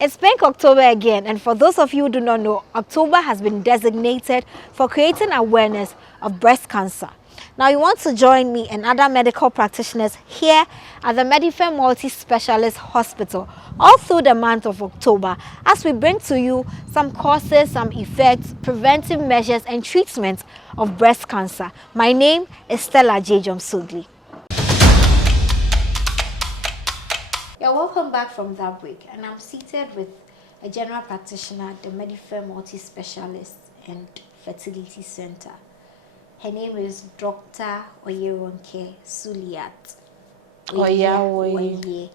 It's Pink October again, and for those of you who do not know, October has been designated for creating awareness of breast cancer. Now, you want to join me and other medical practitioners here at the Preventive Multi-Specialist Hospital all through the month of October as we bring to you some causes, some effects, preventive measures and treatments of breast cancer. My name is Stella Dziedzorm Sogli. Yeah, welcome back from that break, and I'm seated with a general practitioner at the Preventive Multi-Specialist and Fertility Center. Her name is Dr. Oyeronke Suliat. Oye.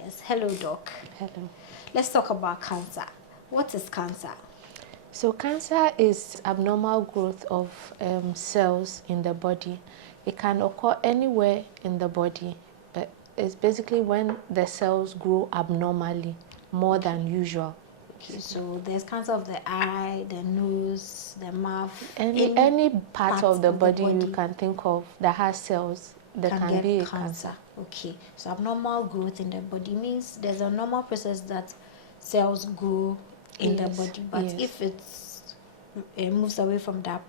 Yes, hello, Doc. Hello. Let's talk about cancer. What is cancer? So cancer is abnormal growth of cells in the body. It can occur anywhere in the body, but it's basically when the cells grow abnormally, more than usual. Okay, so there's cancer of the eye, the nose, the mouth. Any part of the body you can think of that has cells, there can be a cancer. Okay, so abnormal growth in the body means there's a normal process that cells grow in the body, but if it moves away from that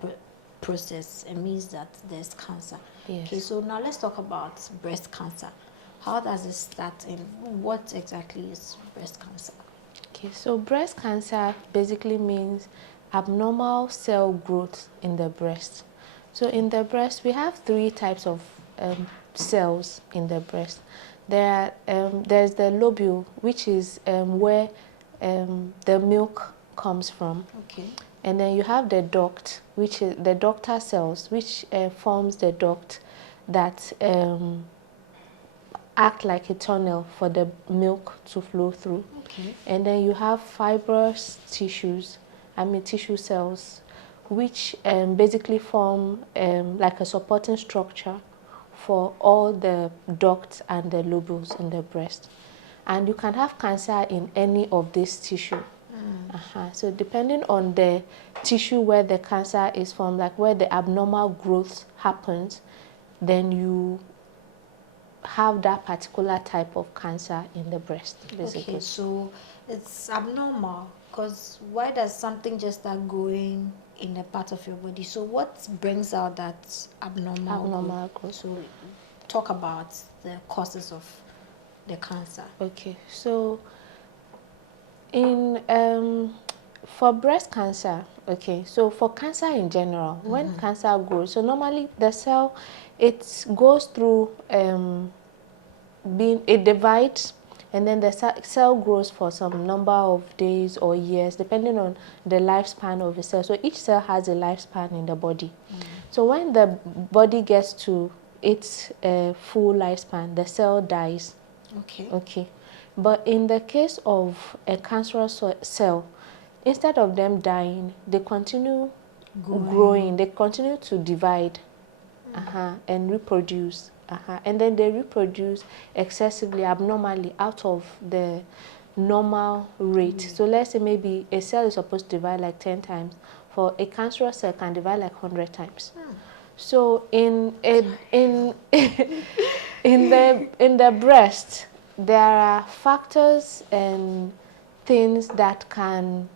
process, it means that there's cancer. Yes. Okay, so now let's talk about breast cancer. How does it start and what exactly is breast cancer? Okay, so breast cancer basically means abnormal cell growth in the breast. So in the breast, we have three types of cells in the breast. There's the lobule, which is where the milk comes from. Okay. And then you have the duct, which is the ductal cells, which forms the duct that act like a tunnel for the milk to flow through. Okay. And then you have fibrous tissues, tissue cells, which basically form like a supporting structure for all the ducts and the lobules in the breast. And you can have cancer in any of these tissue. So depending on the tissue where the cancer is from, like where the abnormal growth happens, then you have that particular type of cancer in the breast, basically. Okay, so it's abnormal because why does something just start growing in the part of your body? So what brings out that abnormal growth? So talk about the causes of the cancer. Okay, so for breast cancer, okay, so for cancer in general, when cancer grows, so normally the cell, it goes through it divides, and then the cell grows for some number of days or years, depending on the lifespan of the cell. So each cell has a lifespan in the body. So when the body gets to its full lifespan, the cell dies. Okay. But in the case of a cancerous cell, instead of them dying, they continue growing. They continue to divide and reproduce. And then they reproduce excessively, abnormally, out of the normal rate. So let's say maybe a cell is supposed to divide like 10 times. For a cancerous cell, can divide like 100 times. So in the breast, there are factors and things that can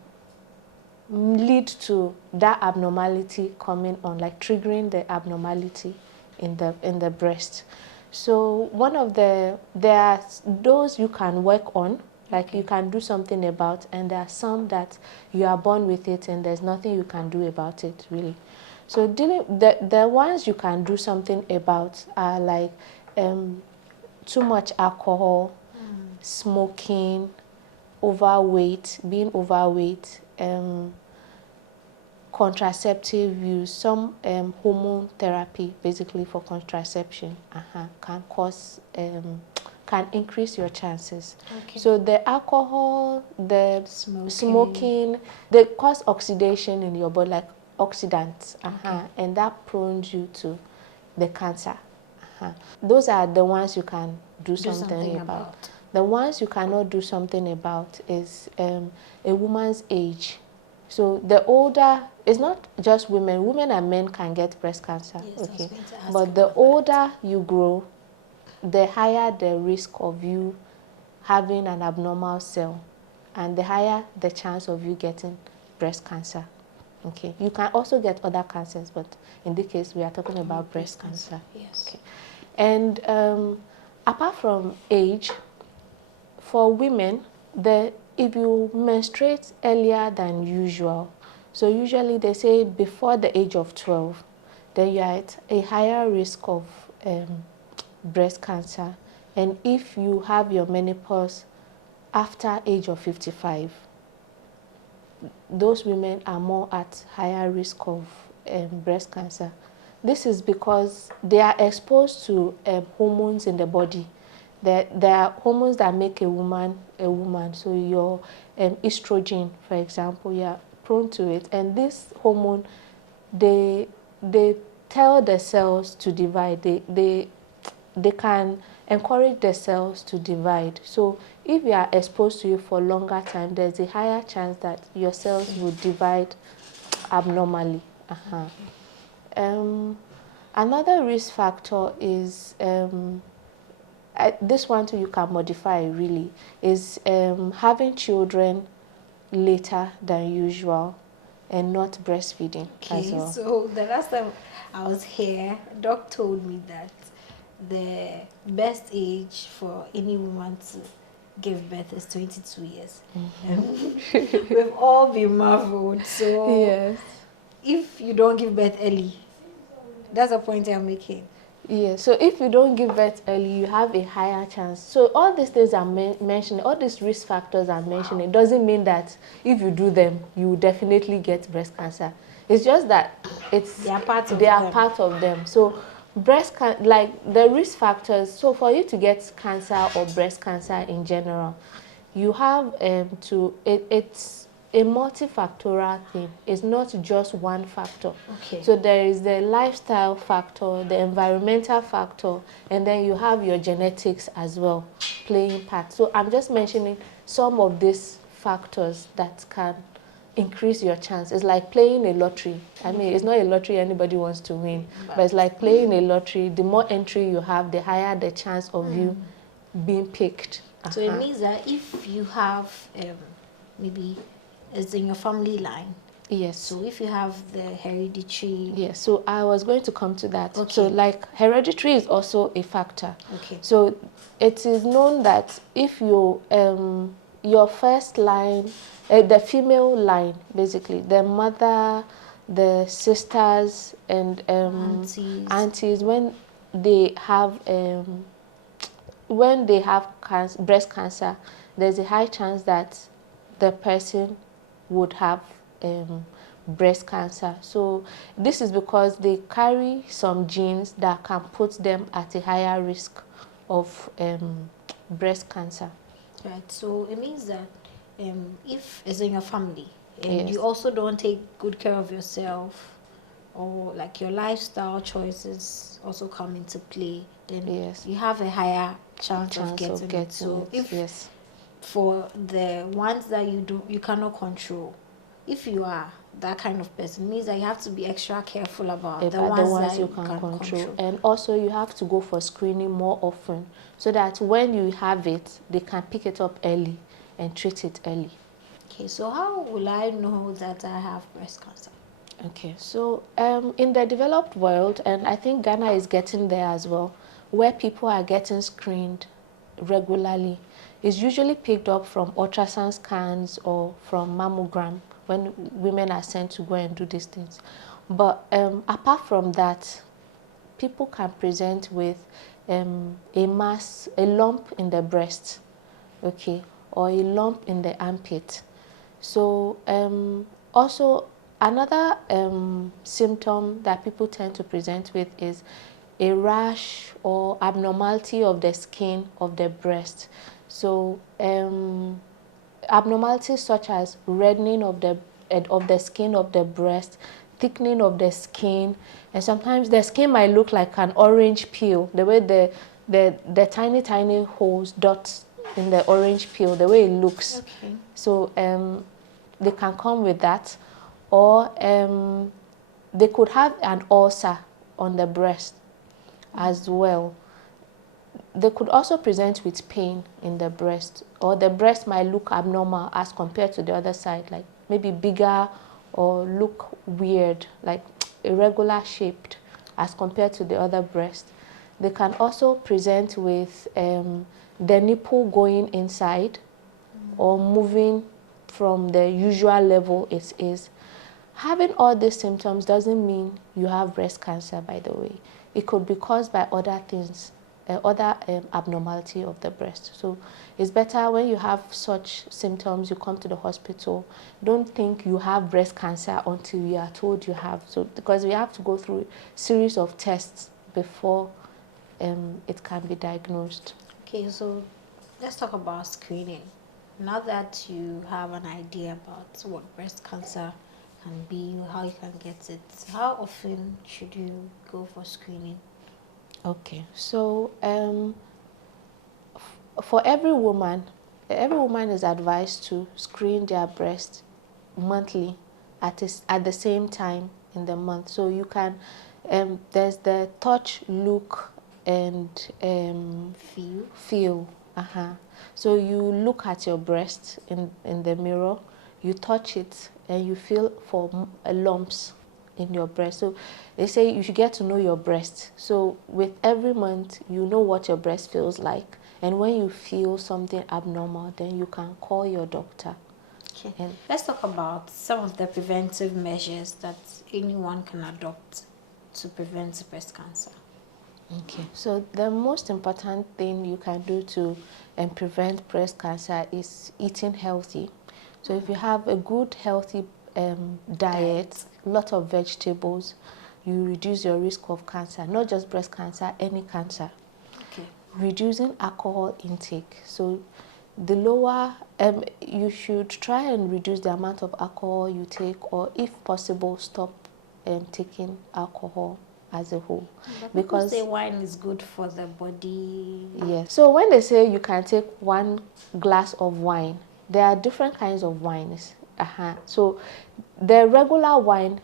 lead to that abnormality coming on, like triggering the abnormality in the breast. So there are those you can work on, like you can do something about, and there are some that you are born with it and there's nothing you can do about it, really. So the ones you can do something about are like too much alcohol, smoking, being overweight, contraceptive use, some hormone therapy, basically for contraception, can increase your chances. Okay. So the alcohol, the smoking, they cause oxidation in your body, like oxidants, and that prones you to the cancer. Those are the ones you can do something about. The ones you cannot do something about is a woman's age. So the older, it's not just women and men can get breast cancer. Yes, okay. But the older you grow, the higher the risk of you having an abnormal cell and the higher the chance of you getting breast cancer. Okay, you can also get other cancers, but in this case, we are talking about breast cancer. Yes. Okay. And apart from age, for women, if you menstruate earlier than usual, so usually they say before the age of 12, then you are at a higher risk of breast cancer. And if you have your menopause after age of 55, those women are more at higher risk of breast cancer. This is because they are exposed to hormones in the body. There are hormones that make a woman a woman. So your estrogen, for example, you are prone to it. And this hormone, they tell the cells to divide. They can encourage the cells to divide. So if you are exposed to it for a longer time, there's a higher chance that your cells will divide abnormally. Another risk factor is, this one too you can modify really, is having children later than usual and not breastfeeding as well. So the last time I was here, Doc told me that the best age for any woman to give birth is 22 years. We've all been marveled. So yes, if you don't give birth early, that's the point I'm making. Yeah, so if you don't give birth early, you have a higher chance. So all these things I'm mentioning, all these risk factors I'm mentioning, doesn't mean that if you do them, you will definitely get breast cancer. It's just that they are part of them. So like the risk factors, so for you to get cancer or breast cancer in general, you have it's a multifactorial thing. It's not just one factor. Okay. So there is the lifestyle factor, the environmental factor, and then you have your genetics as well playing part. So I'm just mentioning some of these factors that can increase your chance. It's like playing a lottery. I mean, it's not a lottery anybody wants to win, but it's like playing a lottery. The more entry you have, the higher the chance of you being picked. So it means that if you have maybe it's in your family line. Yes. So if you have the hereditary. Yes. So I was going to come to that. Okay. So like hereditary is also a factor. Okay. So it is known that if you your first line, the female line, basically the mother, the sisters, and aunties, when they have breast cancer, there's a high chance that the person would have breast cancer. So this is because they carry some genes that can put them at a higher risk of breast cancer. Right. So it means that if it's in your family and Yes. you also don't take good care of yourself, or like your lifestyle choices also come into play, then Yes. you have a higher chance of getting it. So if for the ones that you cannot control, if you are that kind of person, it means that you have to be extra careful about the ones that you can control. And also you have to go for screening more often so that when you have it, they can pick it up early and treat it early. Okay, so how will I know that I have breast cancer? Okay, so in the developed world, and I think Ghana is getting there as well, where people are getting screened regularly, is usually picked up from ultrasound scans or from mammogram when women are sent to go and do these things. But apart from that, people can present with a lump in the breast, okay, or a lump in the armpit. So also another symptom that people tend to present with is a rash or abnormality of the skin of the breast. So abnormalities such as reddening of the skin of the breast, thickening of the skin, and sometimes the skin might look like an orange peel, the way the tiny holes, dots in the orange peel, the way it looks. Okay. So they can come with that, or they could have an ulcer on the breast as well. They could also present with pain in the breast, or the breast might look abnormal as compared to the other side, like maybe bigger or look weird, like irregular shaped as compared to the other breast. They can also present with the nipple going inside or moving from the usual level it is. Having all these symptoms doesn't mean you have breast cancer, by the way. It could be caused by other things, other abnormality of the breast. So it's better when you have such symptoms, you come to the hospital. Don't think you have breast cancer until you are told you have. So because we have to go through a series of tests before it can be diagnosed. Okay, so let's talk about screening. Now that you have an idea about what breast cancer can be, how you can get it, how often should you go for screening? Okay, so for every woman is advised to screen their breast monthly at the same time in the month. So you can, there's the touch, look, and feel. So you look at your breast in the mirror, you touch it, and you feel for lumps in your breast. So they say you should get to know your breast. So with every month, you know what your breast feels like. And when you feel something abnormal, then you can call your doctor. Okay. And let's talk about some of the preventive measures that anyone can adopt to prevent breast cancer. Okay. So the most important thing you can do to prevent breast cancer is eating healthy. So if you have a good, healthy diet, a lot of vegetables, you reduce your risk of cancer, not just breast cancer, any cancer. Okay. Reducing alcohol intake. So the lower, you should try and reduce the amount of alcohol you take, or if possible, stop taking alcohol as a whole. But because they say wine is good for the body. Yes. So when they say you can take 1 glass of wine, there are different kinds of wines. So the regular wine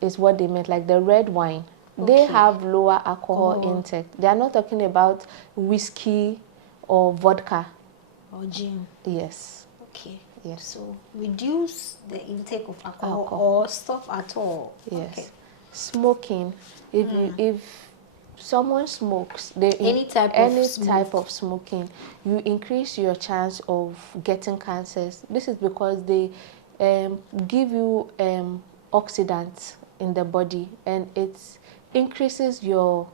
is what they meant, like the red wine. Okay. They have lower alcohol intake. They are not talking about whiskey or vodka. Or gin. Yes. Okay. Yes. So reduce the intake of alcohol. Or stop at all. Yes. Okay. Smoking. If someone smokes, any type of smoking, you increase your chance of getting cancers. This is because they give you oxidants in the body, and it increases your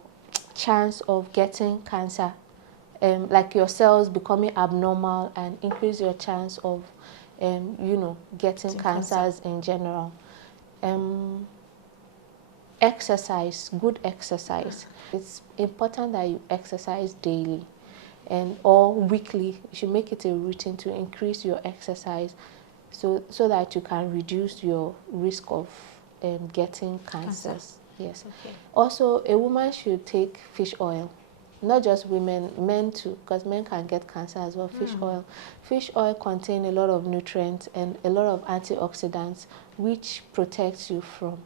chance of getting cancer, like your cells becoming abnormal, and increase your chance of getting cancers in general. Exercise, good exercise. It's important that you exercise daily or weekly. You should make it a routine to increase your exercise so that you can reduce your risk of getting cancers. Yes. Okay. Also, a woman should take fish oil. Not just women, men too, because men can get cancer as well. Fish oil. Fish oil contains a lot of nutrients and a lot of antioxidants, which protects you from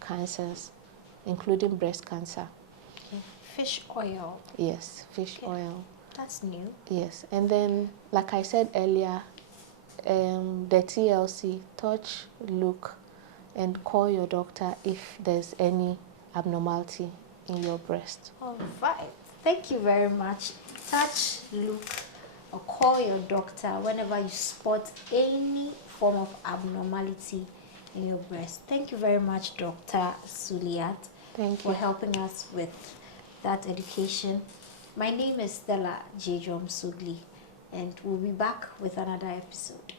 cancers, including breast cancer. Okay. Fish oil. Yes, fish oil. That's new. Yes, and then, like I said earlier, the TLC, touch, look, and call your doctor if there's any abnormality in your breast. All right. Thank you very much. Touch, look, or call your doctor whenever you spot any form of abnormality in your breast. Thank you very much, Dr. Suliat. Thank you for helping us with that education. My name is Stella Dziedzorm Sogli, and we'll be back with another episode.